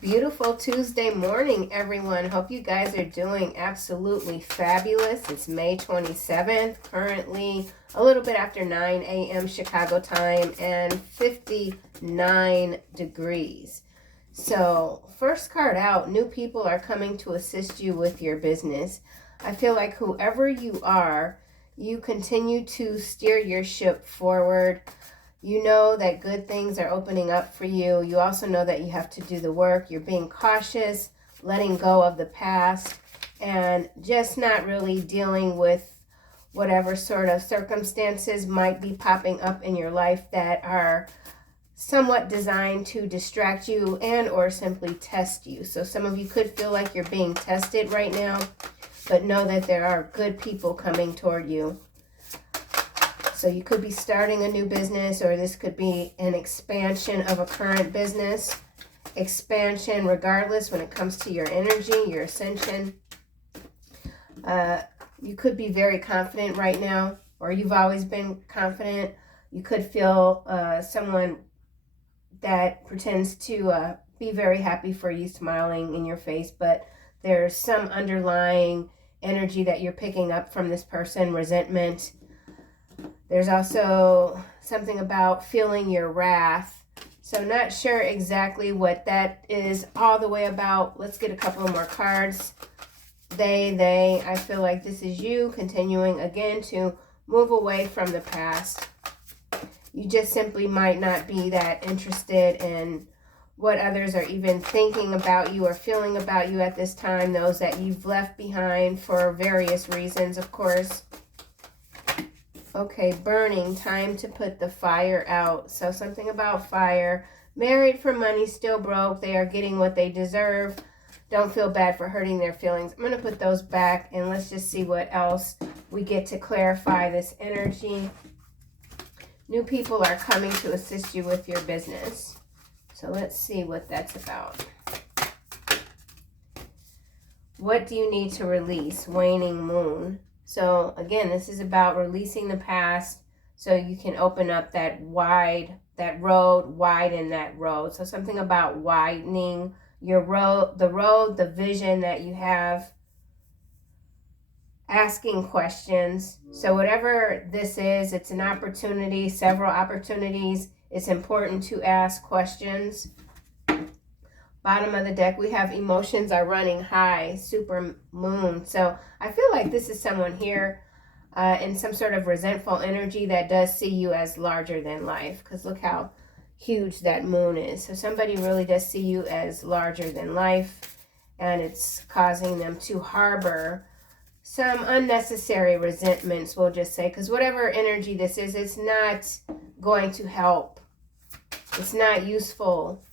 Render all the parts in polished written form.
Beautiful Tuesday morning, everyone. Hope you guys are doing absolutely fabulous. It's May 27th, currently a little bit after 9 a.m. Chicago time and 59 degrees. So, first card out, new people are coming to assist you with your business. I feel like whoever you are, you continue to steer your ship forward. You know that good things are opening up for you. You also know that you have to do the work. You're being cautious, letting go of the past, and just not really dealing with whatever sort of circumstances might be popping up in your life that are somewhat designed to distract you and or simply test you. So some of you could feel like you're being tested right now, but know that there are good people coming toward you. So you could be starting a new business, or this could be an expansion of a current business. Expansion regardless when it comes to your energy, your ascension. You could be very confident right now, or you've always been confident. You could feel someone that pretends to be very happy for you, smiling in your face, but there's some underlying energy that you're picking up from this person, resentment. There's also something about feeling your wrath. So not sure exactly what that is all the way about. Let's get a couple of more cards. They, I feel like this is you continuing again to move away from the past. You just simply might not be that interested in what others are even thinking about you or feeling about you at this time. Those that you've left behind for various reasons, of course. Okay, burning, time to put the fire out. So something about fire. Married for money, still broke. They are getting what they deserve. Don't feel bad for hurting their feelings. I'm going to put those back and let's just see what else we get to clarify this energy. New people are coming to assist you with your business. So let's see what that's about. What do you need to release? Waning moon. So again, this is about releasing the past so you can open up that widen that road. So something about widening your road, the vision that you have, asking questions. So whatever this is, it's an opportunity, several opportunities. It's important to ask questions. Bottom of the deck, we have emotions are running high, super moon. So I feel like this is someone here in some sort of resentful energy that does see you as larger than life. Because look how huge that moon is. So somebody really does see you as larger than life. And it's causing them to harbor some unnecessary resentments, we'll just say. Because whatever energy this is, it's not going to help. It's not useful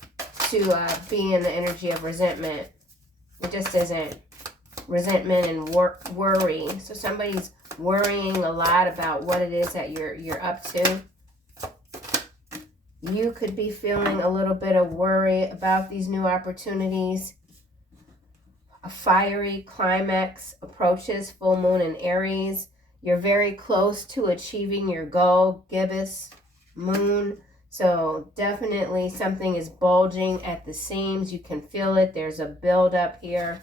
to be in the energy of resentment. It just isn't. Resentment and worry. So somebody's worrying a lot about what it is that you're up to. You could be feeling a little bit of worry about these new opportunities. A fiery climax approaches, full moon in Aries. You're very close to achieving your goal, gibbous moon. So definitely something is bulging at the seams. You can feel it. There's a buildup here.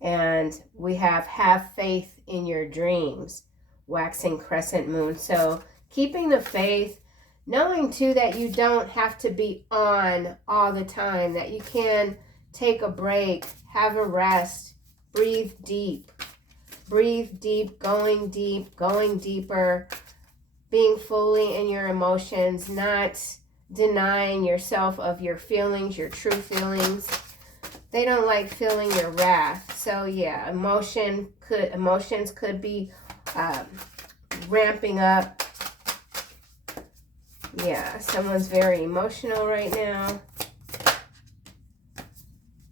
And we have faith in your dreams. Waxing crescent moon. So keeping the faith, knowing too that you don't have to be on all the time. That you can take a break, have a rest, breathe deep. Breathe deep, going deeper. Being fully in your emotions, not denying yourself of your feelings, your true feelings. They don't like feeling your wrath. So yeah, emotions could be ramping up. Yeah, someone's very emotional right now.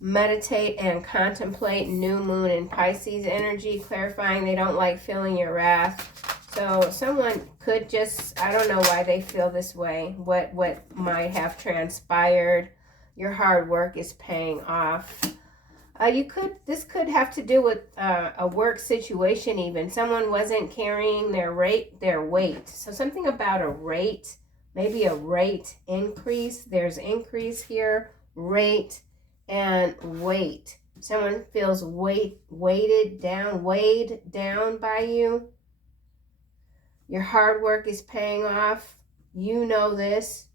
Meditate and contemplate, new moon in Pisces energy, clarifying they don't like feeling your wrath. So someone could just, I don't know why they feel this way, what might have transpired. Your hard work is paying off. This could have to do with a work situation even. Someone wasn't carrying their weight. So something about a rate, maybe a rate increase. There's increase here. rate, and weight. Someone feels weighed down by you. Your hard work is paying off. You know this.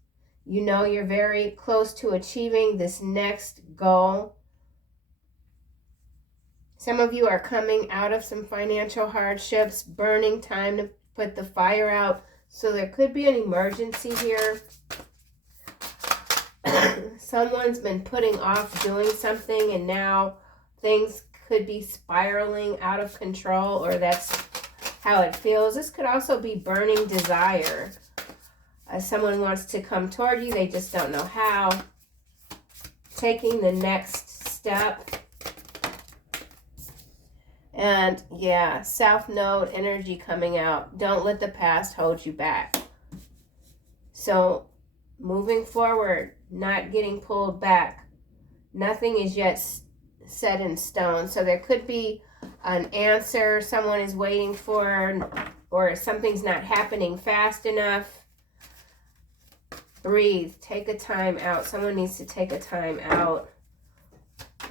You know you're very close to achieving this next goal. Some of you are coming out of some financial hardships, burning time to put the fire out. So there could be an emergency here. Someone's been putting off doing something and now things could be spiraling out of control, or that's how it feels. This could also be burning desire. Someone wants to come toward you, they just don't know how. Taking the next step. And yeah, South Node energy coming out. Don't let the past hold you back. So moving forward, not getting pulled back. Nothing is yet set in stone. So there could be an answer someone is waiting for, or something's not happening fast enough. Breathe. Take a time out. Someone needs to take a time out.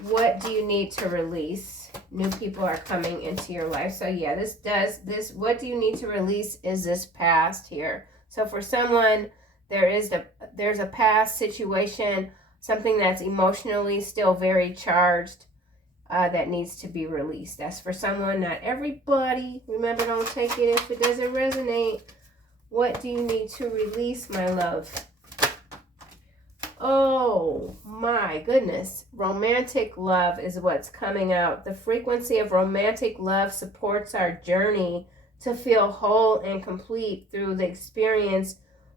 What do you need to release? New people are coming into your life. So yeah, what do you need to release is this past here. So for someone, there's a past situation, something that's emotionally still very charged, that needs to be released. That's for someone, not everybody. Remember, don't take it if it doesn't resonate. What do you need to release, my love? Oh my goodness. Romantic love is what's coming out. The frequency of romantic love supports our journey to feel whole and complete through the experience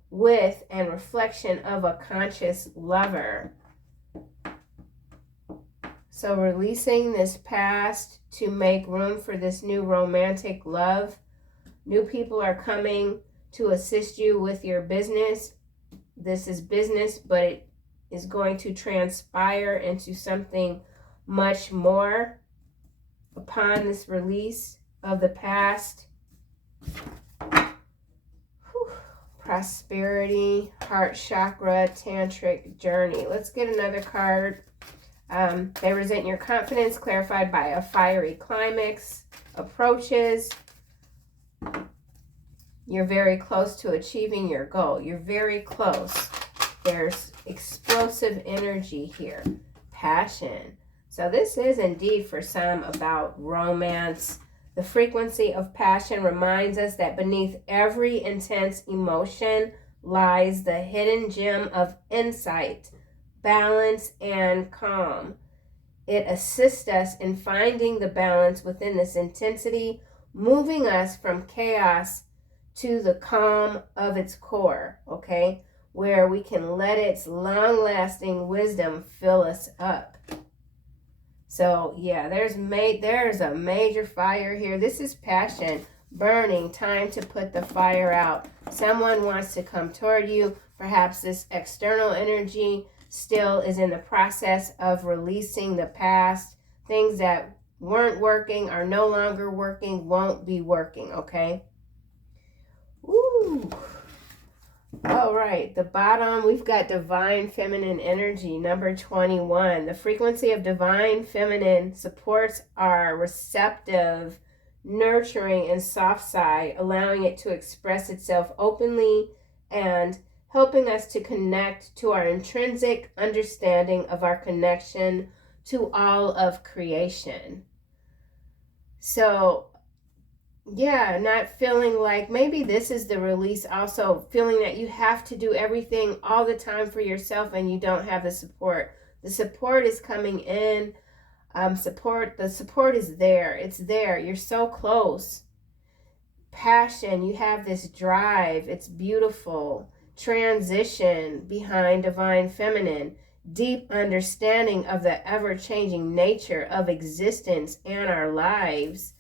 with and reflection of a conscious lover. So releasing this past to make room for this new romantic love. New people are coming to assist you with your business. This is business, but it is going to transpire into something much more upon this release of the past. Whew. Prosperity, heart chakra, tantric journey. Let's get another card. They resent your confidence, clarified by a fiery climax approaches. You're very close to achieving your goal. You're very close. There's explosive energy here. Passion. So this is indeed for some about romance. The frequency of passion reminds us that beneath every intense emotion lies the hidden gem of insight, balance, and calm. It assists us in finding the balance within this intensity, moving us from chaos to the calm of its core, okay? Where we can let its long-lasting wisdom fill us up. So yeah, there's a major fire here. This is passion, burning, time to put the fire out. Someone wants to come toward you. Perhaps this external energy still is in the process of releasing the past. Things that weren't working, are no longer working, won't be working, okay? Ooh. All right, the bottom, we've got divine feminine energy, number 21. The frequency of divine feminine supports our receptive, nurturing, and soft side, allowing it to express itself openly and helping us to connect to our intrinsic understanding of our connection to all of creation. So yeah, not feeling like, maybe this is the release also, feeling that you have to do everything all the time for yourself and you don't have the support. The support is coming in. The support is there. It's there. You're so close. Passion, you have this drive. It's beautiful. Transition behind divine feminine. Deep understanding of the ever-changing nature of existence and our lives.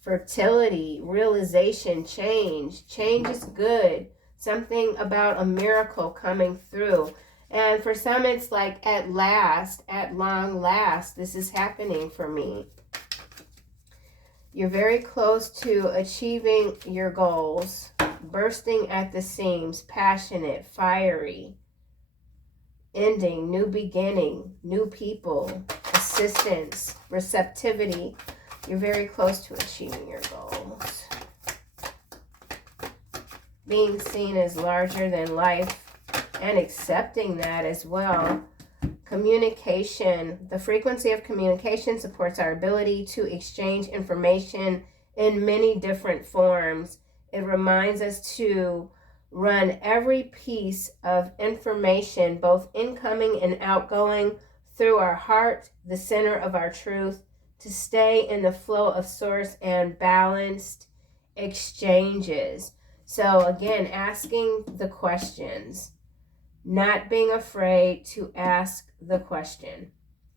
Fertility, realization, change. Change is good. Something about a miracle coming through. And for some, it's like at last, at long last, this is happening for me. You're very close to achieving your goals. Bursting at the seams, passionate, fiery, ending, new beginning, new people, assistance, receptivity. You're very close to achieving your goals. Being seen as larger than life and accepting that as well. Communication. The frequency of communication supports our ability to exchange information in many different forms. It reminds us to run every piece of information, both incoming and outgoing, through our heart, the center of our truth, to stay in the flow of source and balanced exchanges. So again, asking the questions, not being afraid to ask the question.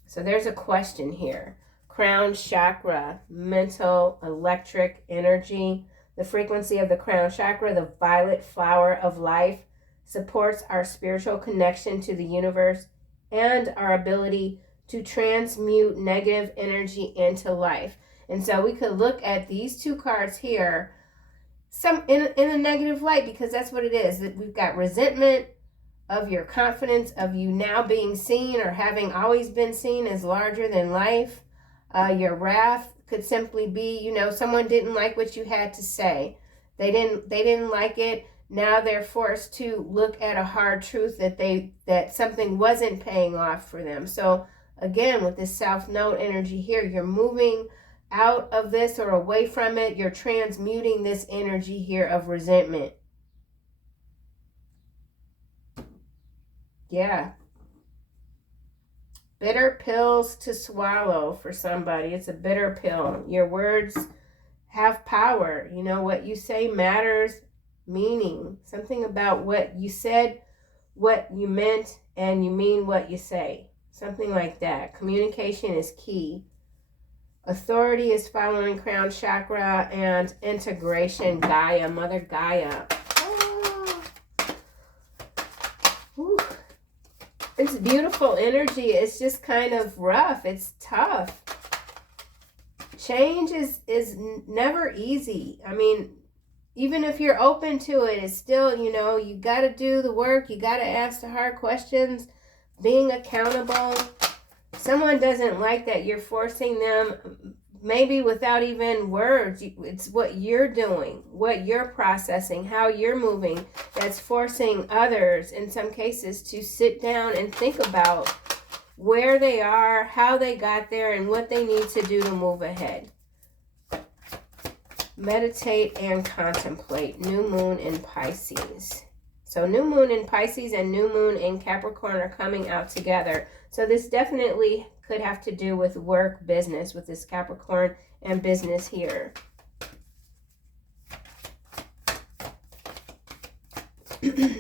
So there's a question here. Crown chakra, mental, electric energy. The frequency of the crown chakra, the violet flower of life, supports our spiritual connection to the universe and our ability to transmute negative energy into life. And so we could look at these two cards here in a negative light, because that's what it is. That we've got resentment of your confidence, of you now being seen or having always been seen as larger than life. Your wrath could simply be, you know, someone didn't like what you had to say. They didn't like it. Now they're forced to look at a hard truth that something wasn't paying off for them. So again, with this South Node energy here, you're moving out of this or away from it. You're transmuting this energy here of resentment. Yeah. Bitter pills to swallow for somebody. It's a bitter pill. Your words have power. You know, what you say matters, meaning. Something about what you said, what you meant, and you mean what you say. Something like that. Communication is key. Authority is following crown chakra, and integration, Gaia, Mother Gaia. It's beautiful energy. It's just kind of rough. It's tough. Change is never easy. I mean, even if you're open to it, it's still, you know, you got to do the work. You got to ask the hard questions. Being accountable. Someone doesn't like that. You're forcing them, maybe without even words. It's what you're doing, what you're processing, how you're moving, that's forcing others, in some cases, to sit down and think about where they are, how they got there, and what they need to do to move ahead. Meditate and contemplate. New moon in Pisces. So new moon in Pisces and new moon in Capricorn are coming out together. So this definitely could have to do with work, business, with this Capricorn and business here.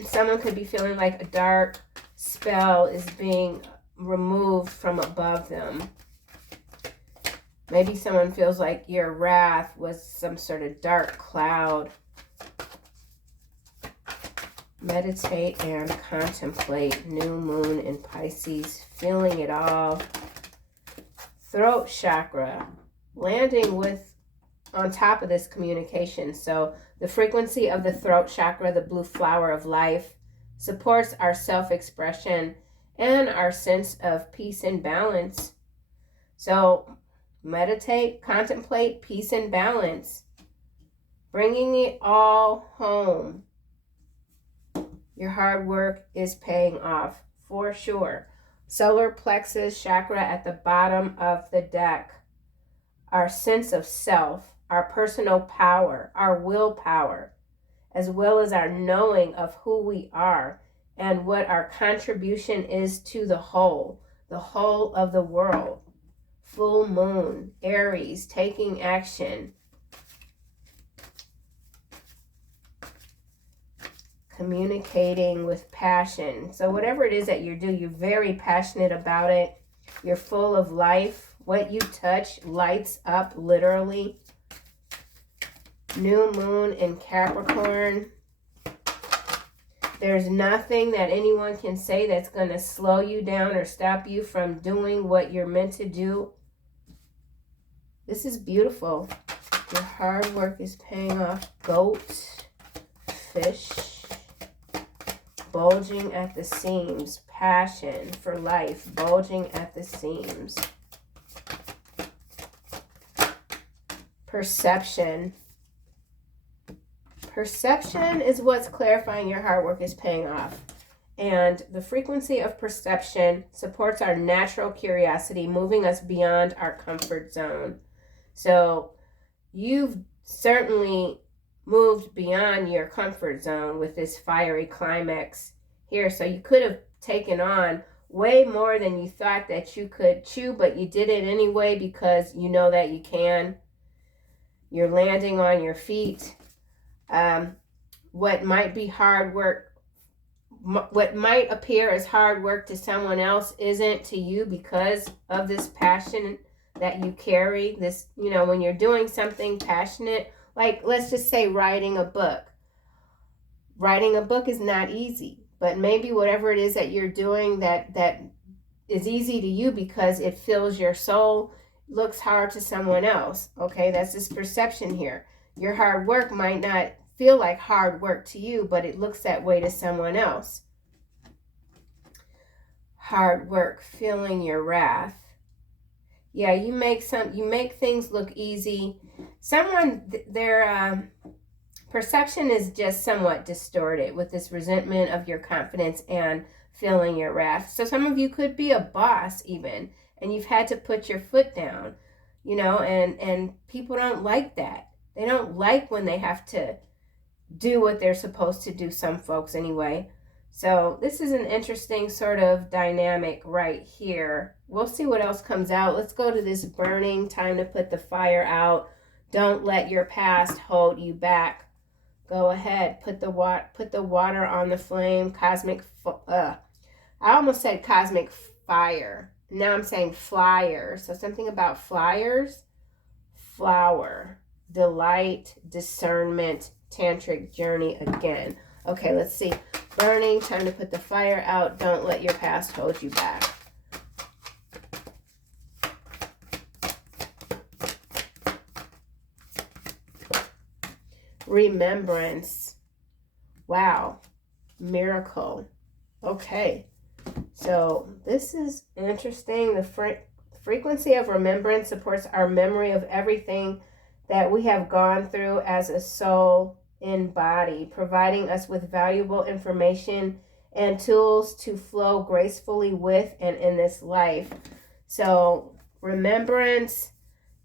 Someone could be feeling like a dark spell is being removed from above them. Maybe someone feels like your wrath was some sort of dark cloud. Meditate and contemplate. New moon in Pisces. Feeling it all. Throat chakra. Landing on top of this communication. So the frequency of the throat chakra, the blue flower of life, supports our self-expression and our sense of peace and balance. So meditate, contemplate, peace and balance. Bringing it all home. Your hard work is paying off for sure. Solar plexus chakra at the bottom of the deck. Our sense of self, our personal power, our willpower, as well as our knowing of who we are and what our contribution is to the whole of the world. Full moon, Aries, taking action. Communicating with passion. So whatever it is that you do, you're very passionate about it. You're full of life. What you touch lights up, literally. New moon in Capricorn. There's nothing that anyone can say that's going to slow you down or stop you from doing what you're meant to do. This is beautiful. Your hard work is paying off. Goat, fish, bulging at the seams, passion for life, bulging at the seams. Perception. Perception is what's clarifying your hard work is paying off. And the frequency of perception supports our natural curiosity, moving us beyond our comfort zone. So you've certainly moved beyond your comfort zone with this fiery climax here. So you could have taken on way more than you thought that you could chew, but you did it anyway because you know that you can. You're landing on your feet. What might be hard work, what might appear as hard work to someone else isn't to you because of this passion that you carry. This, you know, when you're doing something passionate, like let's just say writing a book. Writing a book is not easy, but maybe whatever it is that you're doing that is easy to you because it fills your soul, looks hard to someone else. Okay, that's this perception here. Your hard work might not feel like hard work to you, but it looks that way to someone else. Hard work, feeling your wrath. Yeah, you make things look easy. Their perception is just somewhat distorted with this resentment of your confidence and feeling your wrath. So some of you could be a boss even, and you've had to put your foot down, you know, and people don't like that. They don't like when they have to do what they're supposed to do, some folks anyway. So this is an interesting sort of dynamic right here. We'll see what else comes out. Let's go to this burning, time to put the fire out. Don't let your past hold you back. Go ahead, put the water on the flame. Cosmic, I almost said cosmic fire. Now I'm saying flyer. So something about flyers, flower, delight, discernment, tantric journey again. Okay, let's see. Burning, time to put the fire out. Don't let your past hold you back. Remembrance. Wow. Miracle. Okay. So this is interesting. The frequency of remembrance supports our memory of everything that we have gone through as a soul in body, providing us with valuable information and tools to flow gracefully with and in this life. So remembrance,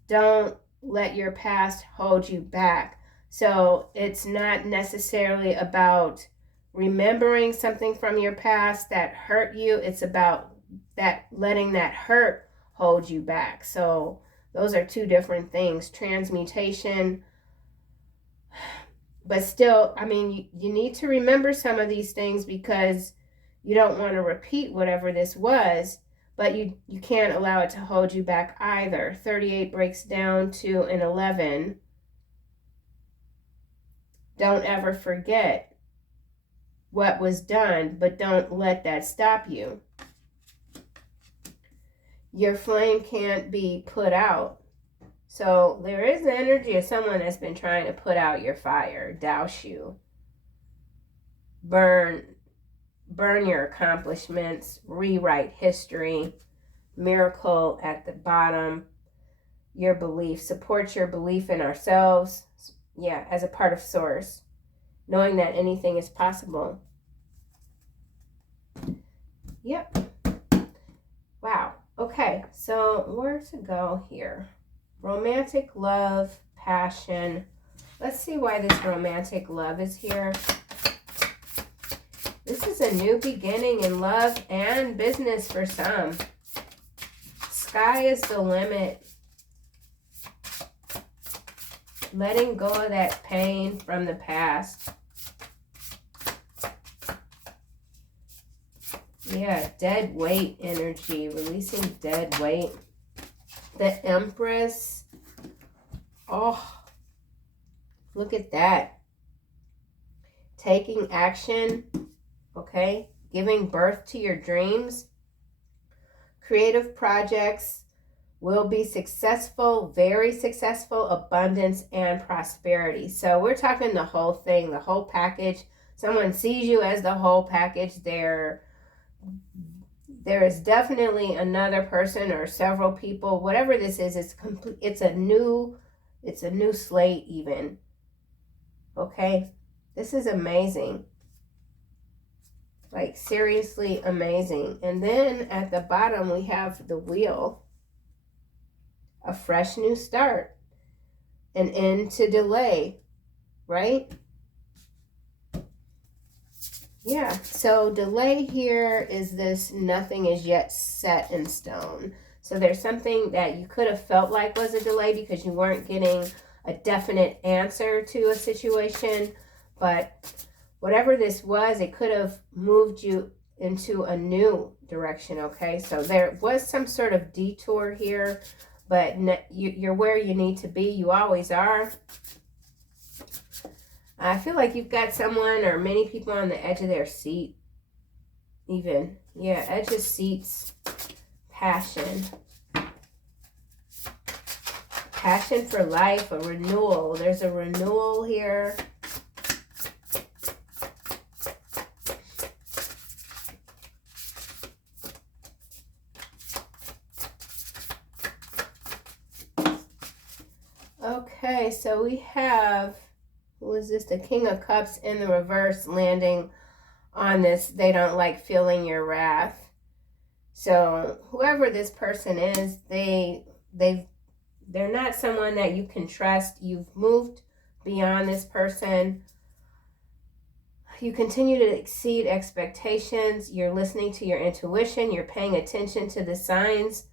don't let your past hold you back. So it's not necessarily about remembering something from your past that hurt you. It's about that letting that hurt hold you back. So those are two different things. Transmutation. But still, I mean, you need to remember some of these things because you don't want to repeat whatever this was, but you can't allow it to hold you back either. 38 breaks down to an 11. Don't ever forget what was done, but don't let that stop you. Your flame can't be put out. So there is the energy of someone that's been trying to put out your fire, douse you. Burn your accomplishments, rewrite history. Miracle at the bottom. Your belief, support your belief in ourselves. Yeah, as a part of source. Knowing that anything is possible. Yep. Wow. Okay, so where to go here? Romantic love, passion. Let's see why this romantic love is here. This is a new beginning in love and business for some. Sky is the limit. Letting go of that pain from the past. Yeah, dead weight energy. Releasing dead weight. The Empress. Oh, look at that. Taking action. Okay. Giving birth to your dreams. Creative projects will be successful, very successful, abundance and prosperity. So we're talking the whole thing, the whole package. Someone sees you as the whole package. They're There is definitely another person or several people, whatever this is, it's complete, it's a new slate even. Okay? This is amazing. Like seriously amazing. And then at the bottom we have the wheel. A fresh new start. An end to delay, right? Yeah, so delay here is this nothing is yet set in stone. So there's something that you could have felt like was a delay because you weren't getting a definite answer to a situation. But whatever this was, it could have moved you into a new direction, okay? So there was some sort of detour here, but you're where you need to be. You always are. I feel like you've got someone or many people on the edge of their seat. Even. Yeah, edge of seats. Passion. Passion for life, a renewal. There's a renewal here. Okay, so we have... Who is this? The King of Cups in the reverse landing on this. They don't like feeling your wrath. So whoever this person is, they're not someone that you can trust. You've moved beyond this person. You continue to exceed expectations. You're listening to your intuition. You're paying attention to the signs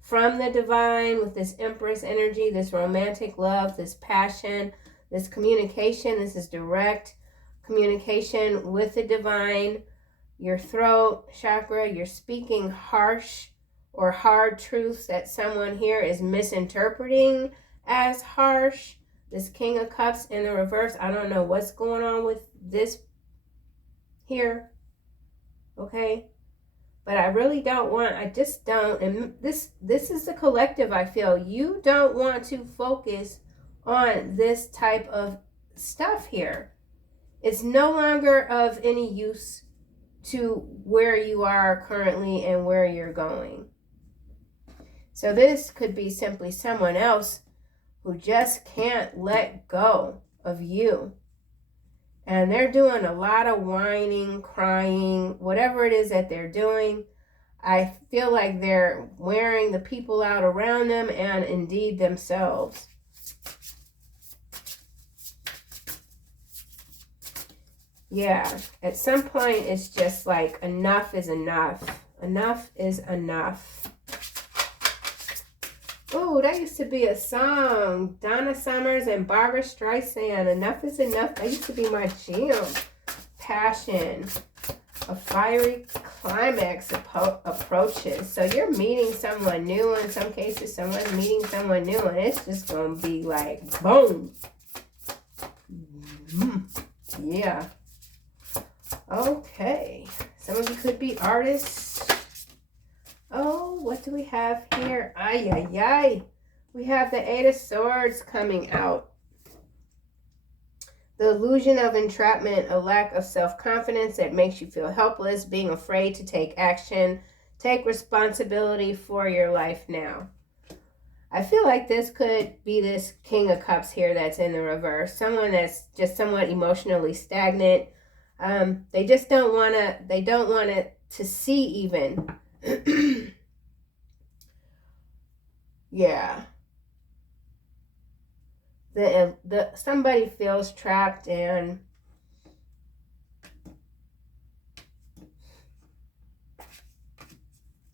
from the divine with this Empress energy, this romantic love, this passion, this communication. This is direct communication with the divine. Your throat chakra, you're speaking harsh or hard truths that someone here is misinterpreting as harsh. This King of Cups in the reverse. I don't know what's going on with this here. Okay? But I really don't want, I just don't, and this is the collective, I feel. You don't want to focus on this type of stuff here. It's no longer of any use to where you are currently and where you're going. So this could be simply someone else who just can't let go of you. And they're doing a lot of whining, crying, whatever it is that they're doing. I feel like they're wearing the people out around them and indeed themselves. Yeah, at some point it's just like enough is enough. Enough is enough. Oh, that used to be a song. Donna Summers and Barbara Streisand. Enough is enough. That used to be my jam. Passion. A fiery climax approaches. So you're meeting someone new. In some cases, someone's meeting someone new. And it's just going to be like, boom. Yeah. Okay. Some of you could be artists. Oh, what do we have here? Ay, ay, ay. We have the Eight of Swords coming out. The illusion of entrapment, a lack of self-confidence that makes you feel helpless, being afraid to take action. Take responsibility for your life now. I feel like this could be this King of Cups here that's in the reverse. Someone that's just somewhat emotionally stagnant. They just don't want to see even. Yeah. Somebody feels trapped and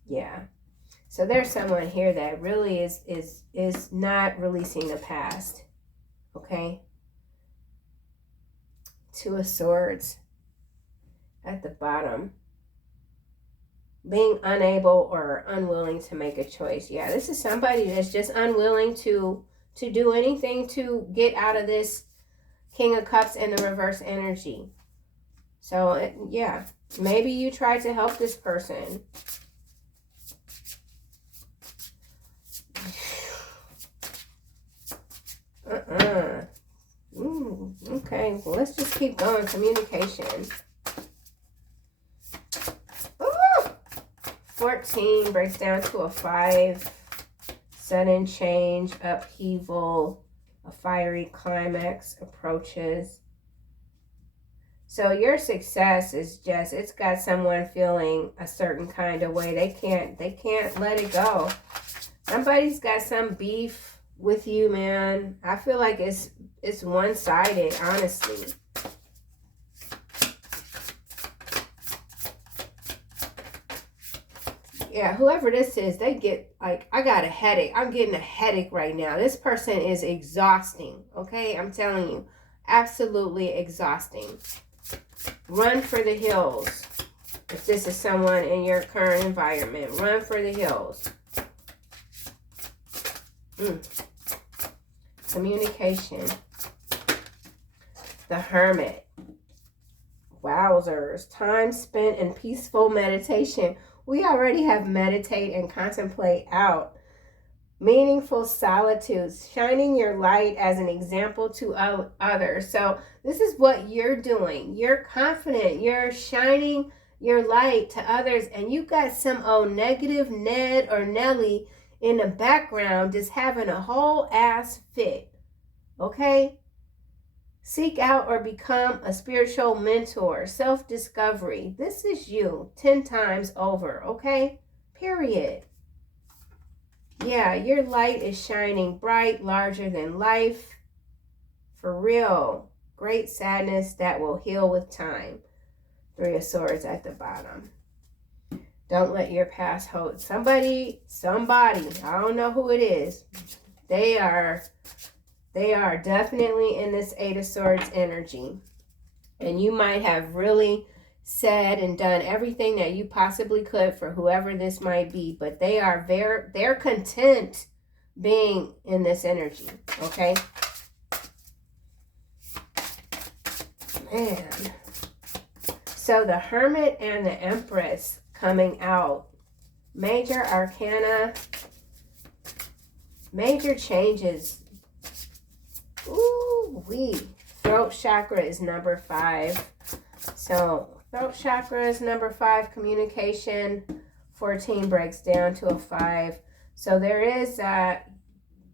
yeah. So there's someone here that really is not releasing the past. Okay? Two of Swords at the bottom. Being unable or unwilling to make a choice. Yeah, this is somebody that's just unwilling to do anything to get out of this King of Cups and the reverse energy. So, yeah, maybe you tried to help this person. Okay, well, let's just keep going. Communication. 14 breaks down to a 5. Sudden change, upheaval, a fiery climax approaches. So your success is just, it's got someone feeling a certain kind of way. They can't let it go. Somebody's got some beef with you, man. I feel like it's one-sided, honestly. Yeah, whoever this is, they get like, I got a headache. I'm getting a headache right now. This person is exhausting, okay? I'm telling you, absolutely exhausting. Run for the hills. If this is someone in your current environment, run for the hills. Communication. The Hermit. Wowzers. Time spent in peaceful meditation. We already have meditate and contemplate out. Meaningful solitudes, shining your light as an example to others. So this is what you're doing. You're confident. You're shining your light to others, and you got some old negative Ned or Nelly in the background just having a whole ass fit. Okay? Seek out or become a spiritual mentor. Self-discovery. This is you 10 times over, okay? Period. Yeah, your light is shining bright, larger than life. For real. Great sadness that will heal with time. 3 of Swords at the bottom. Don't let your past hold. Somebody, I don't know who it is. They are definitely in this 8 of Swords energy. And you might have really said and done everything that you possibly could for whoever this might be, but they're content being in this energy, okay? Man. So the Hermit and the Empress coming out. Major arcana. Major changes. Ooh, throat chakra is number 5. So throat chakra is number 5. Communication. 14 breaks down to a 5. So there is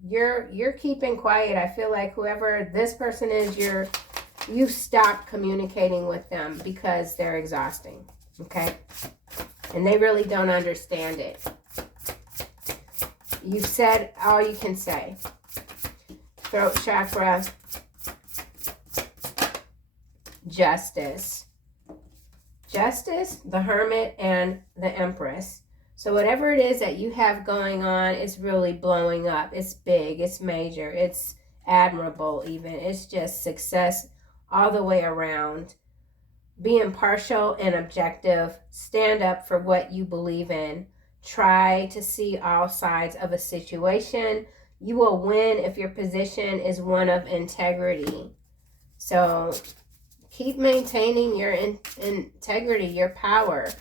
you're keeping quiet. I feel like whoever this person is, you stopped communicating with them because they're exhausting. Okay? And they really don't understand it. You've said all you can say. Throat chakra. Justice. Justice, the Hermit, and the Empress. So whatever it is that you have going on is really blowing up. It's big. It's major. It's admirable even. It's just success all the way around. Be impartial and objective. Stand up for what you believe in. Try to see all sides of a situation. You will win if your position is one of integrity. So keep maintaining your integrity, your power.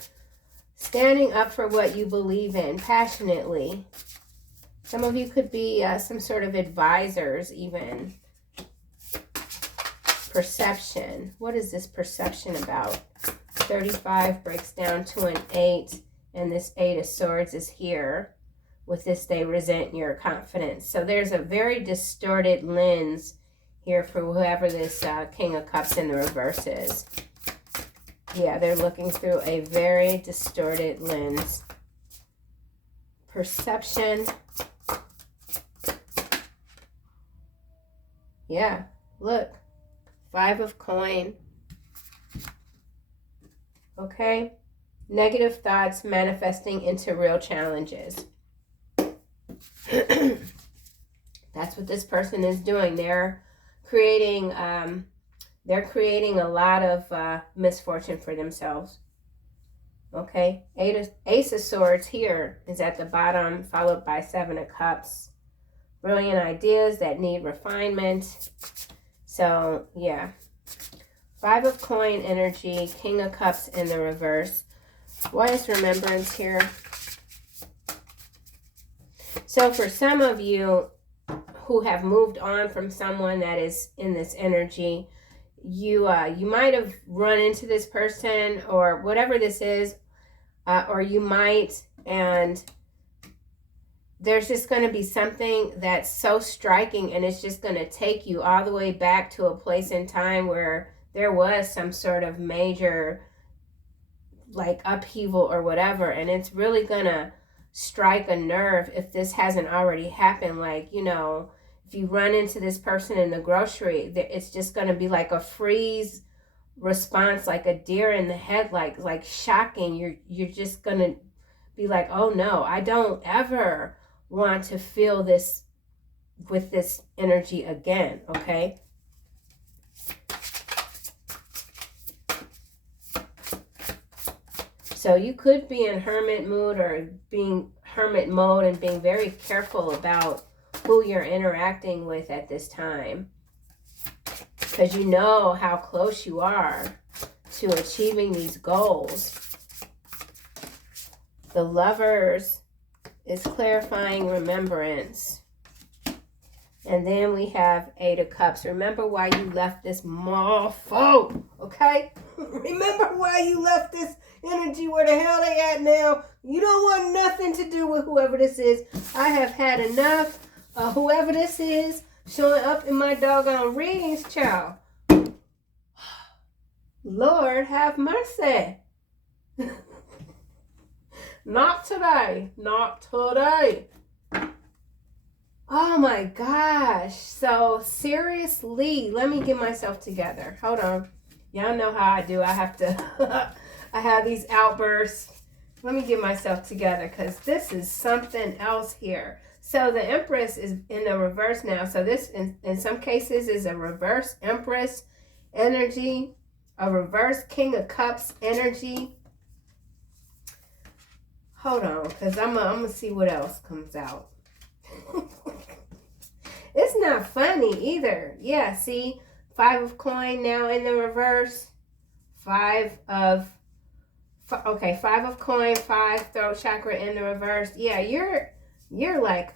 Standing up for what you believe in passionately. Some of you could be some sort of advisors even. Perception. What is this perception about? 35 breaks down to an 8. And this 8 of Swords is here. With this, they resent your confidence. So there's a very distorted lens here for whoever this King of Cups in the reverse is. Yeah, they're looking through a very distorted lens. Perception. Yeah, look. 5 of coin. Okay. Negative thoughts manifesting into real challenges. That's what this person is doing. They're creating a lot of misfortune for themselves. Okay. Ace of Swords here is at the bottom, followed by 7 of Cups. Brilliant ideas that need refinement. So, yeah. 5 of coin energy, King of Cups in the reverse. What is remembrance here? So for some of you who have moved on from someone that is in this energy, you might have run into this person or whatever this is, or you might And there's just going to be something that's so striking, and it's just going to take you all the way back to a place in time where there was some sort of major like upheaval or whatever, and it's really going to strike a nerve if this hasn't already happened. Like, you know, if you run into this person in the grocery, it's just going to be like a freeze response, like a deer in the headlights, like shocking. You're just going to be like, oh no, I don't ever want to feel this with this energy again, okay? So you could be in hermit mood or being hermit mode and being very careful about who you're interacting with at this time, because you know how close you are to achieving these goals. The Lovers is clarifying remembrance. And then we have 8 of Cups. Remember why you left this mofo, okay? Remember why you left this energy where the hell they at now. You don't want nothing to do with whoever this is. I have had enough of whoever this is showing up in my doggone readings, child. Lord have mercy. Not today. Not today. Oh my gosh. So seriously, let me get myself together. Hold on. Y'all know how I do. I have to, I have these outbursts. Let me get myself together because this is something else here. So the Empress is in the reverse now. So this, in some cases, is a reverse Empress energy, a reverse King of Cups energy. Hold on, because I'm gonna see what else comes out. It's not funny either. Yeah, see, 5 of coin now in the reverse. 5 of coin, 5 throat chakra in the reverse. Yeah, you're like,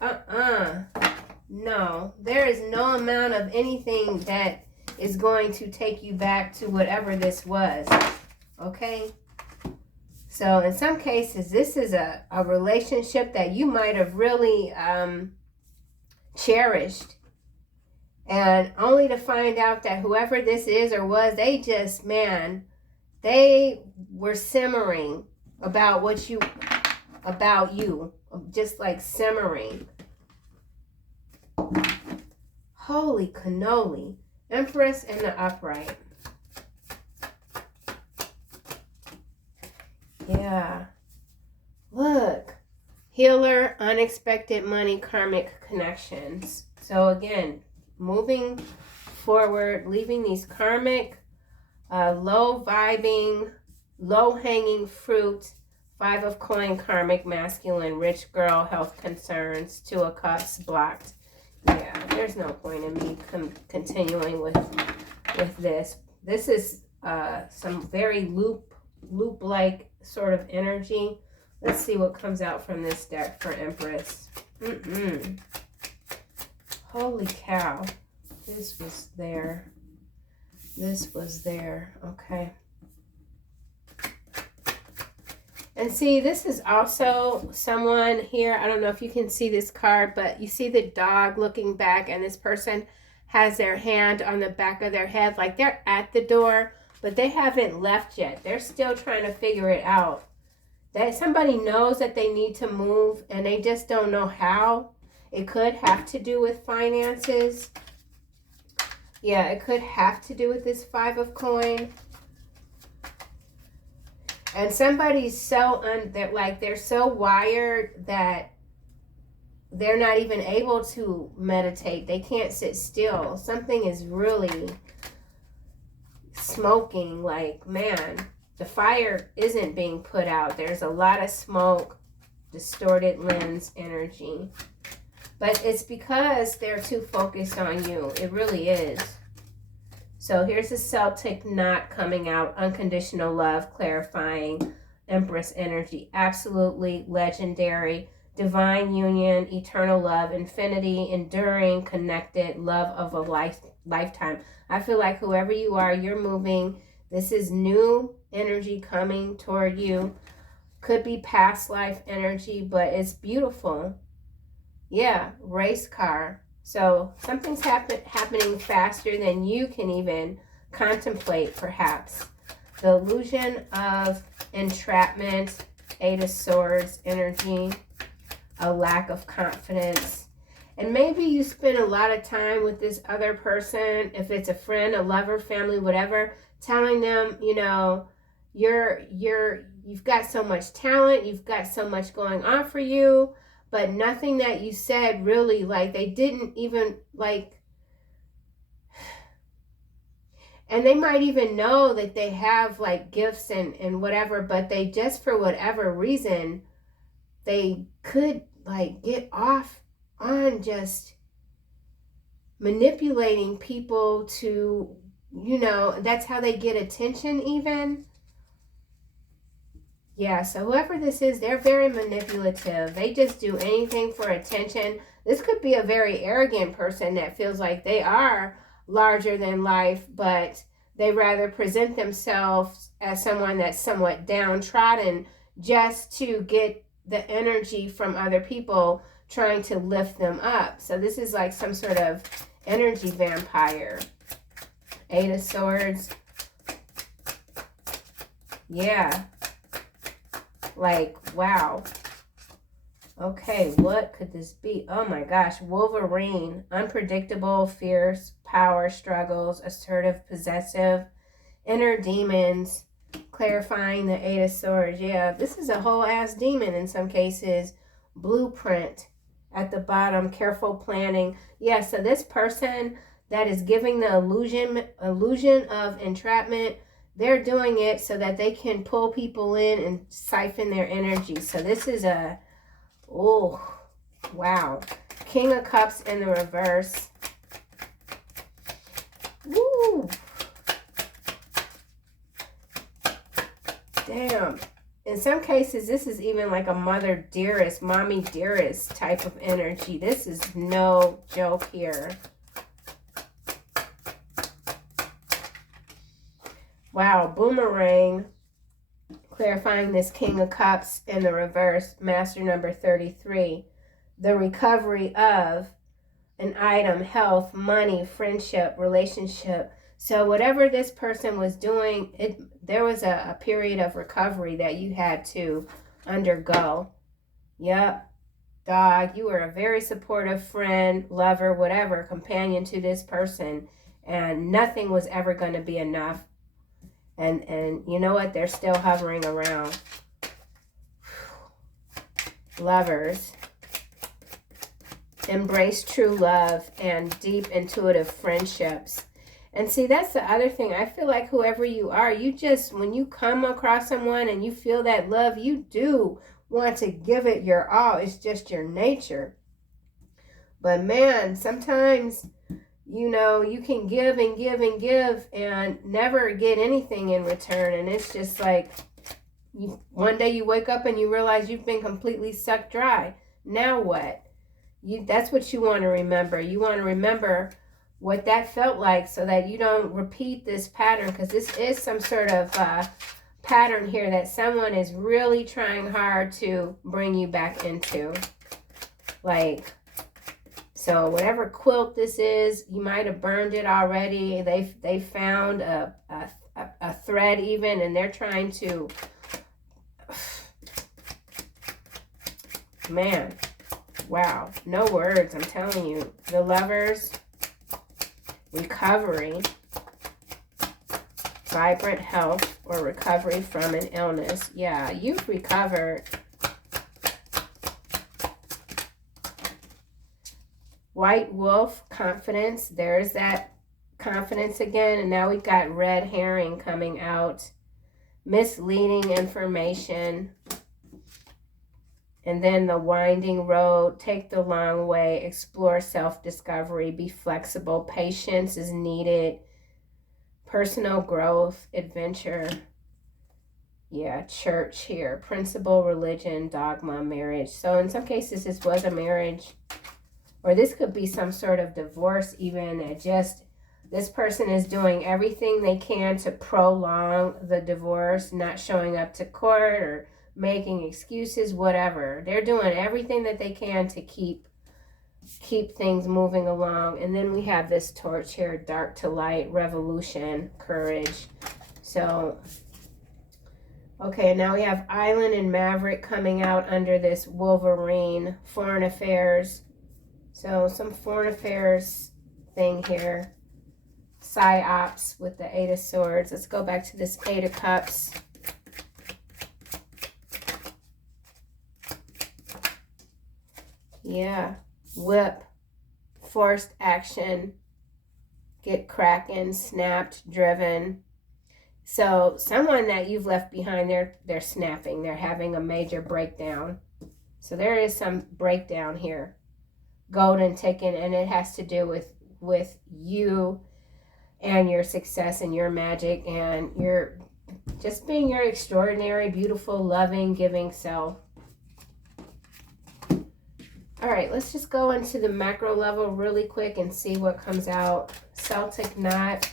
no, there is no amount of anything that is going to take you back to whatever this was. Okay. So in some cases, this is a relationship that you might have really cherished, and only to find out that whoever this is or was, they just, man, they were simmering about you, just like simmering. Holy cannoli. Empress in the upright. Yeah. Look. Healer, unexpected money, karmic connections. So again, moving forward, leaving these karmic, low vibing, low hanging fruit, 5 of coin, karmic, masculine, rich girl, health concerns, 2 of cups, blocked. Yeah, there's no point in me continuing with this. This is some very loop-like sort of energy. Let's see what comes out from this deck for Empress. Holy cow. This was there. This was there. Okay. And see, this is also someone here. I don't know if you can see this card, but you see the dog looking back, and this person has their hand on the back of their head. Like they're at the door, but they haven't left yet. They're still trying to figure it out. That somebody knows that they need to move, and they just don't know how. It could have to do with finances. Yeah, it could have to do with this 5 of coin. And somebody's so they're so wired that they're not even able to meditate. They can't sit still. Something is really smoking. Like, man, the fire isn't being put out. There's a lot of smoke, distorted lens energy. But it's because they're too focused on you. It really is. So here's the Celtic knot coming out. Unconditional love, clarifying, Empress energy. Absolutely legendary. Divine union, eternal love, infinity, enduring, connected, love of a lifetime. I feel like whoever you are, you're moving. This is new energy coming toward you. Could be past life energy, but it's beautiful. Yeah, race car. So something's happening faster than you can even contemplate, perhaps. The illusion of entrapment, Eight of Swords energy, a lack of confidence. And maybe you spend a lot of time with this other person, if it's a friend, a lover, family, whatever, telling them, you know, you've got so much talent, you've got so much going on for you, but nothing that you said really, like, they didn't even, like, and they might even know that they have, like, gifts and whatever, but they just, for whatever reason, they could, like, get off on just manipulating people to, you know, that's how they get attention even. Yeah, so whoever this is, they're very manipulative. They just do anything for attention. This could be a very arrogant person that feels like they are larger than life, but they rather present themselves as someone that's somewhat downtrodden just to get the energy from other people trying to lift them up. So this is like some sort of energy vampire. Eight of Swords. Yeah. Like, wow. Okay, what could this be? Oh my gosh, Wolverine. Unpredictable, fierce, power struggles, assertive, possessive, inner demons, clarifying the Eight of Swords. Yeah, this is a whole ass demon in some cases. Blueprint at the bottom, careful planning. Yeah, so this person that is giving the illusion of entrapment, they're doing it so that they can pull people in and siphon their energy. So this is a, oh, wow. King of Cups in the reverse. Woo. Damn. In some cases, this is even like a mother dearest, mommy dearest type of energy. This is no joke here. Wow, boomerang, clarifying this King of Cups in the reverse, master number 33. The recovery of an item, health, money, friendship, relationship. So whatever this person was doing, there was a period of recovery that you had to undergo. Yep. Dog, you were a very supportive friend, lover, whatever, companion to this person, and nothing was ever going to be enough. And you know what? They're still hovering around. Lovers. Embrace true love and deep intuitive friendships. And see, that's the other thing. I feel like whoever you are, you just, when you come across someone and you feel that love, you do want to give it your all. It's just your nature. But man, sometimes, you know, you can give and give and give and never get anything in return. And it's just like, one day you wake up and you realize you've been completely sucked dry. Now what? That's what you want to remember. You want to remember what that felt like so that you don't repeat this pattern, because this is some sort of pattern here that someone is really trying hard to bring you back into. Like, so whatever quilt this is, you might have burned it already. They found a thread even, and they're trying to, man, wow, no words, I'm telling you. The Lovers, recovery, vibrant health or recovery from an illness. Yeah, you've recovered. White Wolf, confidence. There's that confidence again. And now we've got red herring coming out. Misleading information. And then the winding road. Take the long way. Explore self-discovery. Be flexible. Patience is needed. Personal growth. Adventure. Yeah, church here. Principle, religion, dogma, marriage. So in some cases this was a marriage. Or this could be some sort of divorce even, that just this person is doing everything they can to prolong the divorce, not showing up to court or making excuses, whatever. They're doing everything that they can to keep things moving along. And then we have this torch here, dark to light, revolution, courage. So, okay, now we have Island and Maverick coming out under this Wolverine, foreign affairs. So some foreign affairs thing here. Psyops with the Eight of Swords. Let's go back to this Eight of Cups. Yeah. Whip. Forced action. Get cracking, snapped, driven. So someone that you've left behind, they're snapping. They're having a major breakdown. So there is some breakdown here. Golden ticket, and it has to do with you and your success and your magic and your just being your extraordinary, beautiful, loving, giving self. All right, let's just go into the macro level really quick and see what comes out. Celtic knot.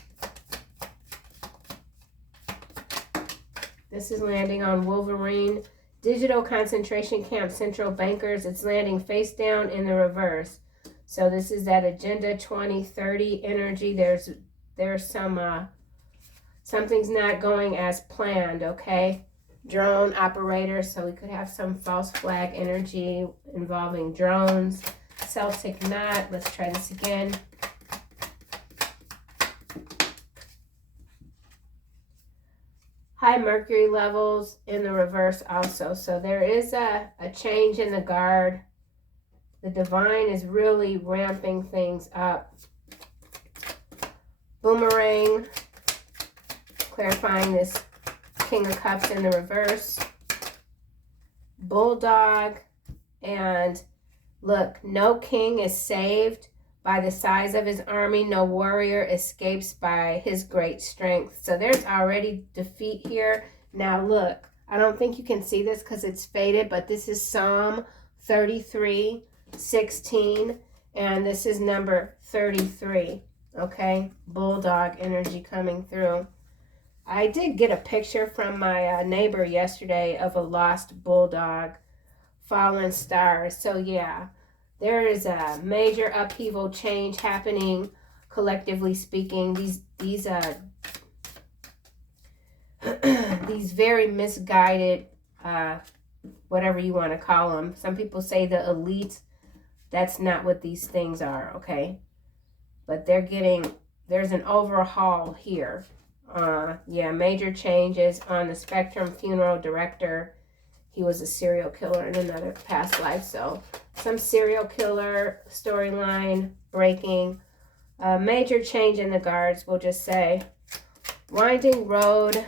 This is landing on Wolverine. Digital concentration camp, central bankers. It's landing face down in the reverse. So this is that Agenda 2030 energy. There's some something's not going as planned, okay? Drone operator, so we could have some false flag energy involving drones. Celtic knot. Let's try this again. High mercury levels in the reverse also. So there is a change in the guard. The divine is really ramping things up. Boomerang. Clarifying this King of Cups in the reverse. Bulldog. And look, no king is saved by the size of his army. No warrior escapes by his great strength. So there's already defeat here. Now look, I don't think you can see this because it's faded, but this is Psalm 33:16, and this is number 33. Okay, bulldog energy coming through. I did get a picture from my neighbor yesterday of a lost bulldog, fallen stars. So yeah, there is a major upheaval change happening, collectively speaking. These these very misguided, whatever you want to call them. Some people say the elite. That's not what these things are, okay? But there's an overhaul here. Yeah, major changes on the spectrum. Funeral director. He was a serial killer in another past life. So some serial killer storyline breaking. Major change in the guards, we'll just say. Winding road.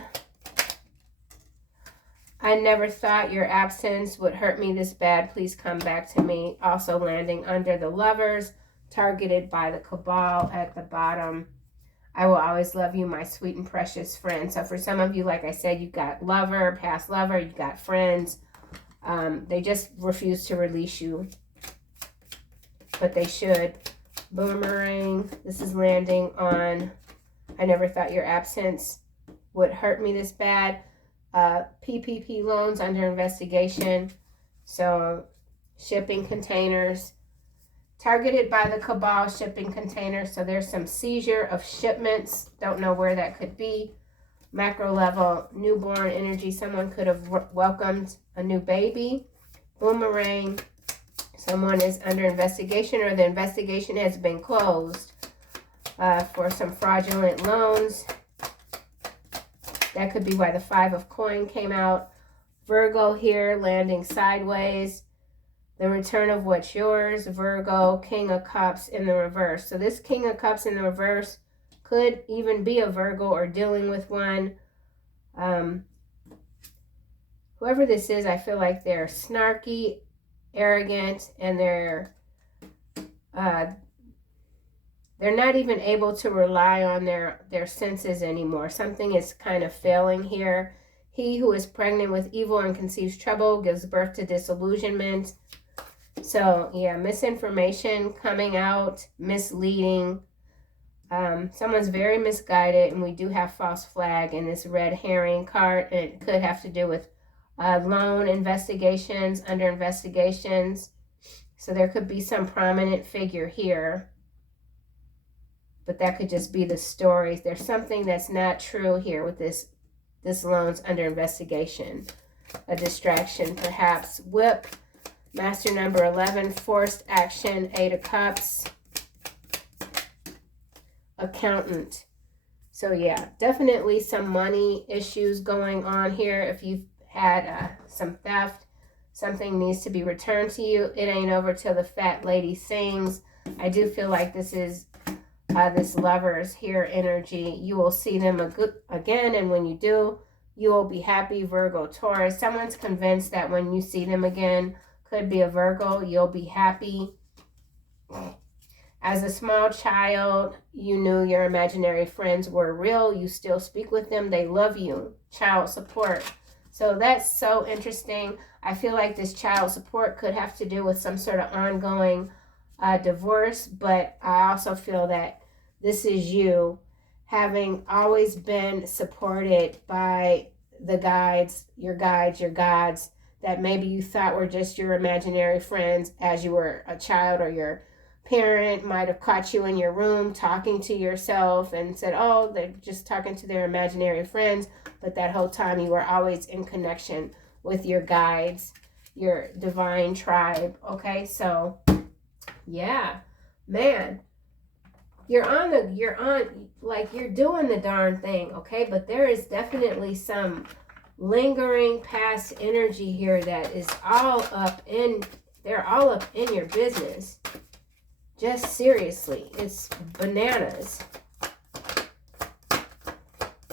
I never thought your absence would hurt me this bad. Please come back to me. Also landing under the lovers. Targeted by the cabal at the bottom. I will always love you, my sweet and precious friend. So for some of you, like I said, you've got lover, past lover, you've got friends. They just refuse to release you. But they should. Boomerang. This is landing on, I never thought your absence would hurt me this bad. PPP loans under investigation. So shipping containers. Targeted by the cabal, shipping containers. So there's some seizure of shipments. Don't know where that could be. Macro level, newborn energy. Someone could have welcomed a new baby. Boomerang. Someone is under investigation or the investigation has been closed for some fraudulent loans. That could be why the 5 of coin came out. Virgo here landing sideways. The return of what's yours. Virgo, King of Cups in the reverse. So this King of Cups in the reverse could even be a Virgo or dealing with one. Whoever this is, I feel like they're snarky, arrogant, and they're not even able to rely on their senses anymore. Something is kind of failing here. He who is pregnant with evil and conceives trouble gives birth to disillusionment. So, yeah, misinformation coming out, misleading. Someone's very misguided, and we do have false flag in this red herring card, and it could have to do with Loan investigations, under investigations. So there could be some prominent figure here. But that could just be the stories. There's something that's not true here with this loan's under investigation. A distraction, perhaps. Whip, master number 11, forced action, 8 of cups. Accountant. So yeah, definitely some money issues going on here. If you've had some theft, something needs to be returned to you. It ain't over till the fat lady sings. I do feel like this is this lovers here energy. You will see them again, and when you do, you will be happy. Virgo, Taurus. Someone's convinced that when you see them again, could be a Virgo, you'll be happy. As a small child, you knew your imaginary friends were real. You still speak with them. They love you. Child support. So that's so interesting. I feel like this child support could have to do with some sort of ongoing divorce, but I also feel that this is you having always been supported by the guides, your gods, that maybe you thought were just your imaginary friends as you were a child, or your parent might have caught you in your room talking to yourself and said, oh, they're just talking to their imaginary friends. But that whole time you were always in connection with your guides, your divine tribe. Okay, so yeah, man, you're doing the darn thing. Okay, but there is definitely some lingering past energy here that is they're all up in your business. Just seriously, it's bananas.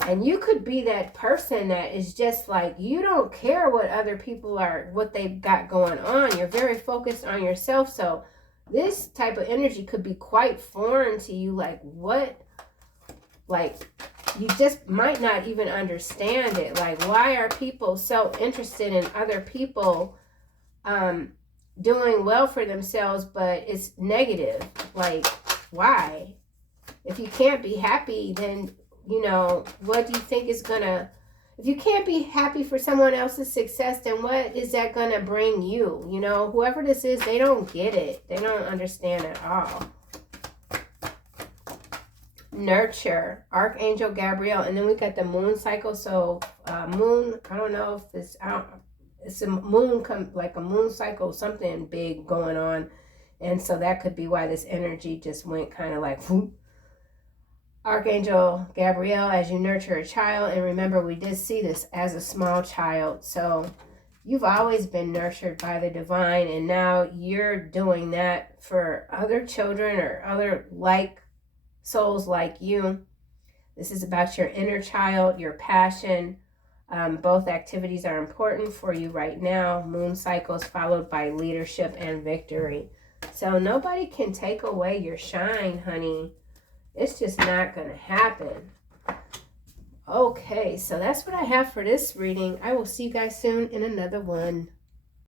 And you could be that person that is just like, you don't care what other people are, what they've got going on. You're very focused on yourself. So this type of energy could be quite foreign to you. Like, what? Like, you just might not even understand it. Like, why are people so interested in other people doing well for themselves, but it's negative? Like, why? If you can't be happy, then, you know, what do you think is gonna, if you can't be happy for someone else's success, then what is that gonna bring you? You know, whoever this is, they don't get it. They don't understand at all. Nurture, Archangel Gabriel, and then we got the moon cycle. So moon, I don't know if this, it's a moon, like a moon cycle, something big going on. And so that could be why this energy just went kind of like whoop. Archangel Gabriel, as you nurture a child. And remember, we did see this as a small child. So you've always been nurtured by the divine, and now you're doing that for other children or other like souls like you. This is about your inner child, your passion. Both activities are important for you right now. Moon cycles followed by leadership and victory. So nobody can take away your shine, honey. It's just not going to happen. Okay, so that's what I have for this reading. I will see you guys soon in another one.